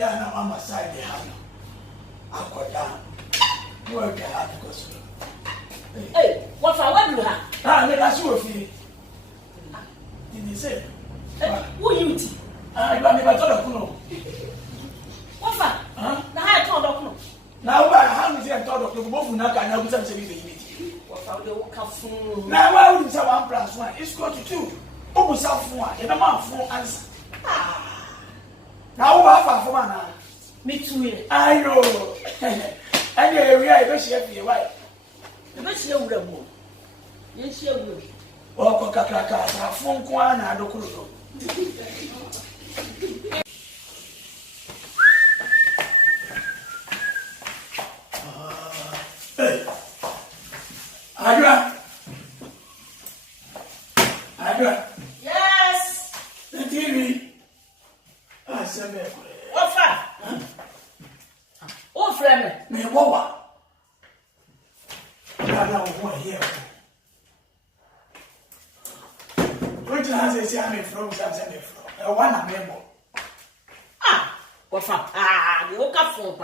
Yeah, no, I'm a side the hand. I got down. Work at the gospel. Hey, what for what you have? Ah, let us show you. Did he say? Who you tea? I never told of no. What for? Huh? The high told of no. Now, I haven't seen told of the both now can now be baby. What for the walk of food? Now, why would you say 1 + 1? It's got to 2. Almost half 1. And a man for answer. Now, what for man? Me too. I know. And the area, I wish you had your wife. The best you would have won. Yes, you will. Oh, Kaka, phone Kwan, I don't know. Hey, Adra. Yes. The TV. I said, What for? Oh, friend. me, what? I don't want to hear. What has a me from something from? I want a memo. Ah, what for? Ah, the walk of food.